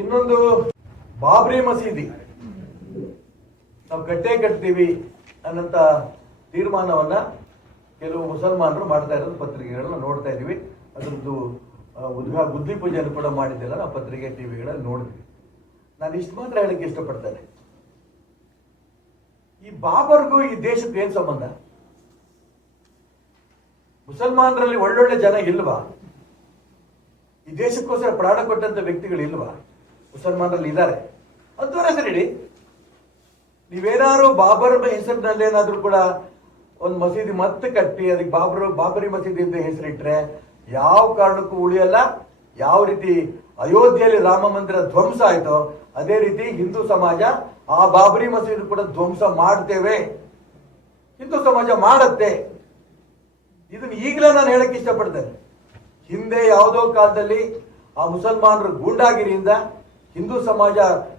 ಇನ್ನೊಂದು ಬಾಬ್ರಿ ಮಸೀದಿ. ನಾವು ಕಟ್ಟೆ ಕಟ್ತೀವಿ ಅನ್ನಂತ ತೀರ್ಮಾನವನ್ನ ಕೆಲವು ಮುಸಲ್ಮಾನರು ಮಾಡ್ತಾ ಇರೋದು ಪತ್ರಿಕೆಗಳನ್ನ ನೋಡ್ತಾ ಇದೀವಿ. ಅದೊಂದು ಉದ್ಘಾ ಬುದ್ಧಿ ಪೂಜೆಯನ್ನು ಕೂಡ ಮಾಡಿದ್ದೆಲ್ಲ ನಾವು ಪತ್ರಿಕೆ, ಟಿವಿಗಳಲ್ಲಿ ನೋಡಿದ್ವಿ. ನಾನು ಇಷ್ಟು ಮಾತ್ರ ಹೇಳಕ್ಕೆ ಇಷ್ಟಪಡ್ತೇನೆ. ಈ ಬಾಬರ್ಗೂ ಈ ದೇಶಕ್ಕೆ ಏನು ಸಂಬಂಧ? ಮುಸಲ್ಮಾನರಲ್ಲಿ ಒಳ್ಳೊಳ್ಳೆ ಜನ ಇಲ್ವಾ? ಈ ದೇಶಕ್ಕೋಸ್ಕರ ಪ್ರಾಣ ಕೊಟ್ಟಂತ ವ್ಯಕ್ತಿಗಳು ಇಲ್ವಾ ಮುಸಲ್ಮಾನರಲ್ಲಿ ಇದ್ದಾರೆ. ಅಂತವ್ರ ಹೆಸರಿಡಿ ನೀವೇನಾದ್ರು ಬಾಬರ್ ಹೆಸರಿನಲ್ಲಿ ಏನಾದರೂ ಕೂಡ ಒಂದು ಮಸೀದಿ ಮತ್ತೆ ಕಟ್ಟಿ, ಅದಕ್ಕೆ ಬಾಬರ್, ಬಾಬರಿ ಮಸೀದಿ ಅಂತ ಹೆಸರಿಟ್ರೆ ಯಾವ ಕಾರಣಕ್ಕೂ ಉಳಿಯಲ್ಲ. ಯಾವ ರೀತಿ ಅಯೋಧ್ಯೆಯಲ್ಲಿ ರಾಮ ಮಂದಿರ ಧ್ವಂಸ ಆಯಿತೋ, ಅದೇ ರೀತಿ ಹಿಂದೂ ಸಮಾಜ ಆ ಬಾಬರಿ ಮಸೀದಿ ಕೂಡ ಧ್ವಂಸ ಮಾಡ್ತೇವೆ. ಹಿಂದೂ ಸಮಾಜ ಮಾಡತ್ತೆ. ಇದನ್ನ ಈಗಲೇ ನಾನು ಹೇಳಕ್ಕೆ ಇಷ್ಟಪಡ್ತೇನೆ. ಹಿಂದೆ ಯಾವುದೋ ಕಾಲದಲ್ಲಿ ಆ ಮುಸಲ್ಮಾನರು ಗೂಂಡಾಗಿರಿಯಿಂದ ಹಿಂದೂ ಸಮಾಜ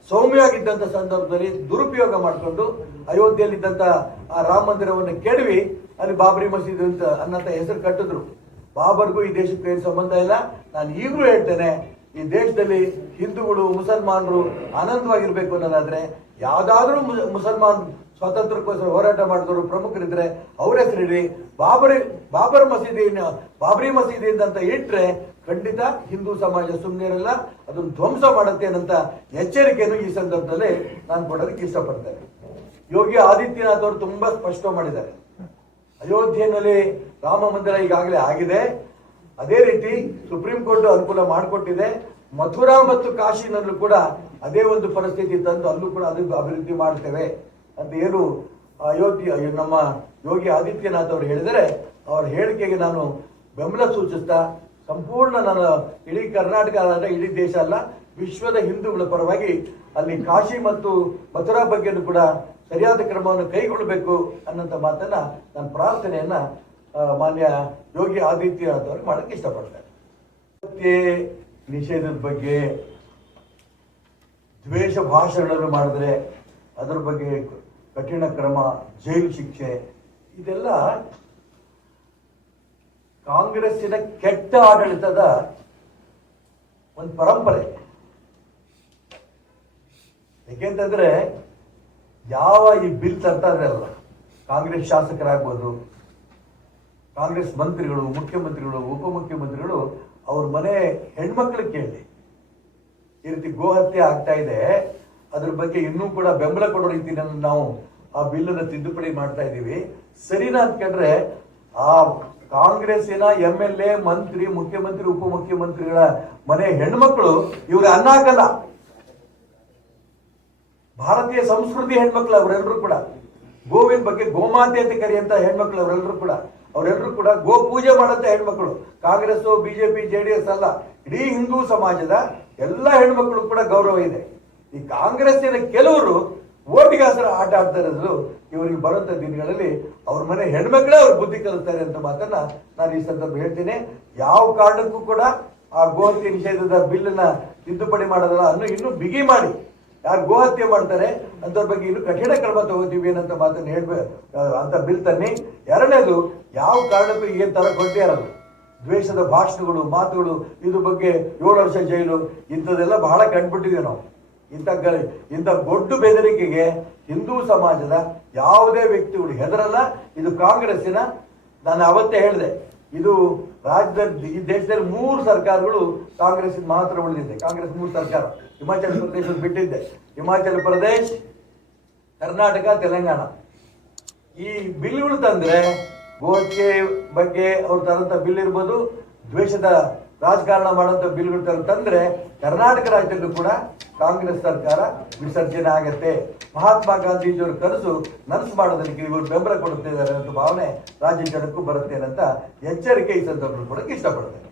ಸೌಮ್ಯವಾಗಿದ್ದಂಥ ಸಂದರ್ಭದಲ್ಲಿ ದುರುಪಯೋಗ ಮಾಡಿಕೊಂಡು ಅಯೋಧ್ಯೆಯಲ್ಲಿದ್ದಂಥ ಆ ರಾಮ ಮಂದಿರವನ್ನು ಕೆಡವಿ ಅಲ್ಲಿ ಬಾಬರಿ ಮಸೀದಿ ಅಂತ ಅನ್ನಂತ ಹೆಸರು ಕಟ್ಟಿದ್ರು. ಬಾಬರ್ಗೂ ಈ ದೇಶಕ್ಕೆ ಏನು ಸಂಬಂಧ ಇಲ್ಲ. ನಾನು ಈಗಲೂ ಹೇಳ್ತೇನೆ, ಈ ದೇಶದಲ್ಲಿ ಹಿಂದೂಗಳು, ಮುಸಲ್ಮಾನರು ಆನಂದವಾಗಿರ್ಬೇಕು ಅನ್ನೋದಾದ್ರೆ, ಯಾವುದಾದ್ರೂ ಮುಸ- ಮುಸಲ್ಮಾನ್ ಸ್ವಾತಂತ್ರ್ಯಕ್ಕೋಸ್ಕರ ಹೋರಾಟ ಮಾಡಿದವರು ಪ್ರಮುಖರಿದ್ರೆ ಅವ್ರ ಹೆಸರಿಡಿ. ಬಾಬರಿ, ಬಾಬರ್ ಮಸೀದಿ ಬಾಬರಿ ಮಸೀದಿ ಅಂತ ಇಟ್ಟರೆ ಖಂಡಿತ ಹಿಂದೂ ಸಮಾಜ ಸುಮ್ಮನೆ ಇರಲ್ಲ ಅದನ್ನು ಧ್ವಂಸ ಮಾಡುತ್ತೆ ಅನ್ನಂತ ಎಚ್ಚರಿಕೆಯನ್ನು ಈ ಸಂದರ್ಭದಲ್ಲಿ ನಾನು ಕೊಡೋದಕ್ಕೆ ಇಷ್ಟಪಡ್ತೇನೆ. ಯೋಗಿ ಆದಿತ್ಯನಾಥ್ ಅವರು ತುಂಬಾ ಸ್ಪಷ್ಟ ಮಾಡಿದ್ದಾರೆ. ಅಯೋಧ್ಯೆಯಲ್ಲಿ ರಾಮ ಮಂದಿರ ಈಗಾಗಲೇ ಆಗಿದೆ. ಅದೇ ರೀತಿ ಸುಪ್ರೀಂ ಕೋರ್ಟ್ ಅನುಕೂಲ ಮಾಡಿಕೊಟ್ಟಿದೆ. ಮಥುರಾ ಮತ್ತು ಕಾಶಿನಲ್ಲೂ ಕೂಡ ಅದೇ ಒಂದು ಪರಿಸ್ಥಿತಿ ತಂದು ಅಲ್ಲೂ ಕೂಡ ಅದನ್ನು ಅಭಿವೃದ್ಧಿ ಮಾಡ್ತೇವೆ. ಅಂತ ಏನು ಅಯೋಧ್ಯ ನಮ್ಮ ಯೋಗಿ ಆದಿತ್ಯನಾಥ್ ಅವರು ಹೇಳಿದರೆ ಅವರ ಹೇಳಿಕೆಗೆ ನಾನು ಬೆಂಬಲ ಸೂಚಿಸ್ತಾ ಸಂಪೂರ್ಣ ನಾನು ಇಡೀ ಕರ್ನಾಟಕ ಅಲ್ಲ, ಇಡೀ ದೇಶ ಅಲ್ಲ, ವಿಶ್ವದ ಹಿಂದೂಗಳ ಪರವಾಗಿ ಅಲ್ಲಿ ಕಾಶಿ ಮತ್ತು ಮಥುರಾ ಬಗ್ಗೆನೂ ಕೂಡ ಸರಿಯಾದ ಕ್ರಮವನ್ನು ಕೈಗೊಳ್ಳಬೇಕು ಅನ್ನೋಂಥ ಮಾತನ್ನ ನನ್ನ ಪ್ರಾರ್ಥನೆಯನ್ನ ಮಾನ್ಯ ಯೋಗಿ ಆದಿತ್ಯನಾಥ್ ಅವರು ಮಾಡಕ್ಕೆ ಇಷ್ಟಪಡ್ತಾರೆ. ಹತ್ಯೆ ನಿಷೇಧದ ಬಗ್ಗೆ ದ್ವೇಷ ಭಾಷಣಗಳನ್ನು ಮಾಡಿದ್ರೆ ಅದರ ಬಗ್ಗೆ ಕಠಿಣ ಕ್ರಮ, ಜೈಲು ಶಿಕ್ಷೆ, ಇದೆಲ್ಲ ಕಾಂಗ್ರೆಸ್ಸಿನ ಕೆಟ್ಟ ಆಡಳಿತದ ಒಂದು ಪರಂಪರೆ. ಯಾಕೆಂತಂದ್ರೆ ಯಾವ ಈ ಬಿಲ್ ತರ್ತಾ ಅಲ್ಲ, ಕಾಂಗ್ರೆಸ್ ಶಾಸಕರಾಗ್ಬೋದು, ಕಾಂಗ್ರೆಸ್ ಮಂತ್ರಿಗಳು, ಮುಖ್ಯಮಂತ್ರಿಗಳು, ಉಪಮುಖ್ಯಮಂತ್ರಿಗಳು, ಅವ್ರ ಮನೆ ಹೆಣ್ಮಕ್ಳಿಗೆ ಕೇಳಿ. ಈ ರೀತಿ ಗೋಹತ್ಯೆ ಆಗ್ತಾ ಇದೆ. ಅದ್ರ ಬಗ್ಗೆ ಇನ್ನೂ ಕೂಡ ಬೆಂಬಲ ಕೊಡೋ ರೀತಿಯಲ್ಲಿ ನಾವು ಆ ಬಿಲ್ಲನ್ನು ತಿದ್ದುಪಡಿ ಮಾಡ್ತಾ ಇದ್ದೀವಿ. ಸರಿನಾ ಅಂದ್ಕೊಂಡ್ರೆ ಆ ಕಾಂಗ್ರೆಸ್ಸಿನ ಎಂ ಎಲ್ ಎ, ಮಂತ್ರಿ, ಮುಖ್ಯಮಂತ್ರಿ, ಉಪಮುಖ್ಯಮಂತ್ರಿಗಳ ಮನೆ ಹೆಣ್ಮಕ್ಳು ಇವ್ರ ಅನ್ನ ಹಾಕಲ್ಲ. ಭಾರತೀಯ ಸಂಸ್ಕೃತಿ ಹೆಣ್ಮಕ್ಳು ಅವರೆಲ್ಲರೂ ಕೂಡ. ಗೋವಿನ ಬಗ್ಗೆ ಗೋಮಾತೆ ಅಂತ ಕರೆಯಂತ ಹೆಣ್ಮಕ್ಳು ಅವರೆಲ್ಲರೂ ಕೂಡ. ಅವರೆಲ್ಲರೂ ಕೂಡ ಗೋ ಪೂಜೆ ಮಾಡಂತ ಹೆಣ್ಮಕ್ಳು. Congress BJP, J D S ಅಲ್ಲ. ಇಡೀ ಹಿಂದೂ ಸಮಾಜದ ಎಲ್ಲ ಹೆಣ್ಮಕ್ಳು ಕೂಡ ಗೌರವ ಇದೆ. ಈ ಕಾಂಗ್ರೆಸ್ಸಿನ ಕೆಲವರು ಓಟಿಗಾಸರ ಆಟ ಆಡ್ತಾ ಇರೋದು ಇವರಿಗೆ ಬರುವಂತ ದಿನಗಳಲ್ಲಿ ಅವ್ರ ಮನೆ ಹೆಣ್ಮಕ್ಳೇ ಅವ್ರ ಬುದ್ಧಿ ಕಲಿಸ್ತಾರೆ ಅಂತ ಮಾತನ್ನ ನಾನು ಈ ಸಂದರ್ಭ ಹೇಳ್ತೀನಿ. ಯಾವ ಕಾರಣಕ್ಕೂ ಕೂಡ ಆ ಗೋಹತ್ಯೆ ನಿಷೇಧದ ಬಿಲ್ಲನ್ನ ತಿದ್ದುಪಡಿ ಮಾಡೋದಲ್ಲ ಅನ್ನು ಇನ್ನೂ ಬಿಗಿ ಮಾಡಿ. ಯಾರು ಗೋಹತ್ಯೆ ಮಾಡ್ತಾರೆ ಅಂತವ್ರ ಬಗ್ಗೆ ಇನ್ನು ಕಠಿಣ ಕ್ರಮ ತಗೋತೀವಿ ಏನಂತ ಮಾತನ್ನ ಹೇಳ್ಬೇಕು ಅಂತ ಬಿಲ್ ತನ್ನಿ. ಎರಡನೇದು, ಯಾವ ಕಾರಣಕ್ಕೂ ಏನ್ ತರ ಕೊಟ್ಟಿರಲ್ಲ ದ್ವೇಷದ ಭಾಷಣಗಳು, ಮಾತುಗಳು, ಇದ್ರ ಬಗ್ಗೆ ಏಳು ವರ್ಷ ಜೈಲು, ಇಂಥದ್ದೆಲ್ಲ ಬಹಳ ಕಂಡುಬಿಟ್ಟಿದ್ದೀವಿ ನಾವು. ಇಂಥ ಇಂಥ ದೊಡ್ಡ ಬೆದರಿಕೆಗೆ ಹಿಂದೂ ಸಮಾಜದ ಯಾವುದೇ ವ್ಯಕ್ತಿಗಳು ಹೆದರಲ್ಲ. ಇದು ಕಾಂಗ್ರೆಸ್ಸಿನ, ನಾನು ಅವತ್ತೇ ಹೇಳಿದೆ, ಇದು ರಾಜ್ಯದಲ್ಲಿ, ಈ ದೇಶದಲ್ಲಿ ಮೂರು ಸರ್ಕಾರಗಳು ಕಾಂಗ್ರೆಸ್ ಮಾತ್ರ ಉಳಿದಿದೆ. ಕಾಂಗ್ರೆಸ್ ಮೂರು ಸರ್ಕಾರ, ಹಿಮಾಚಲ ಪ್ರದೇಶ ಬಿಟ್ಟಿದ್ದೆ ಹಿಮಾಚಲ ಪ್ರದೇಶ್, ಕರ್ನಾಟಕ, ತೆಲಂಗಾಣ. ಈ ಬಿಲ್ಗಳು ತಂದ್ರೆ ಗೋಹತ್ಯೆ ಬಗ್ಗೆ ಅವ್ರು ತರಂತ ಬಿಲ್ ಇರ್ಬೋದು ದ್ವೇಷದ ರಾಜಕಾರಣ ಮಾಡುವಂತ ಬಿಲ್ಗಳು ತಂದರೆ ಕರ್ನಾಟಕ ರಾಜ್ಯದಲ್ಲೂ ಕೂಡ ಕಾಂಗ್ರೆಸ್ ಸರ್ಕಾರ ವಿಸರ್ಜನೆ ಆಗತ್ತೆ. ಮಹಾತ್ಮ ಗಾಂಧೀಜಿಯವರು ಕನಸು ನನಸು ಮಾಡೋದಕ್ಕೆ ಇವರು ಬೆಂಬಲ ಕೊಡುತ್ತಿದ್ದಾರೆ ಅಂತ ಭಾವನೆ ರಾಜ್ಯ ಜನಕ್ಕೂ ಬರುತ್ತೆ ಅಂತ ಎಚ್ಚರಿಕೆ ಈ ಸಂದರ್ಭದಲ್ಲಿ ಕೊಡೋಕ್ಕೆ ಇಷ್ಟಪಡ್ತೇನೆ.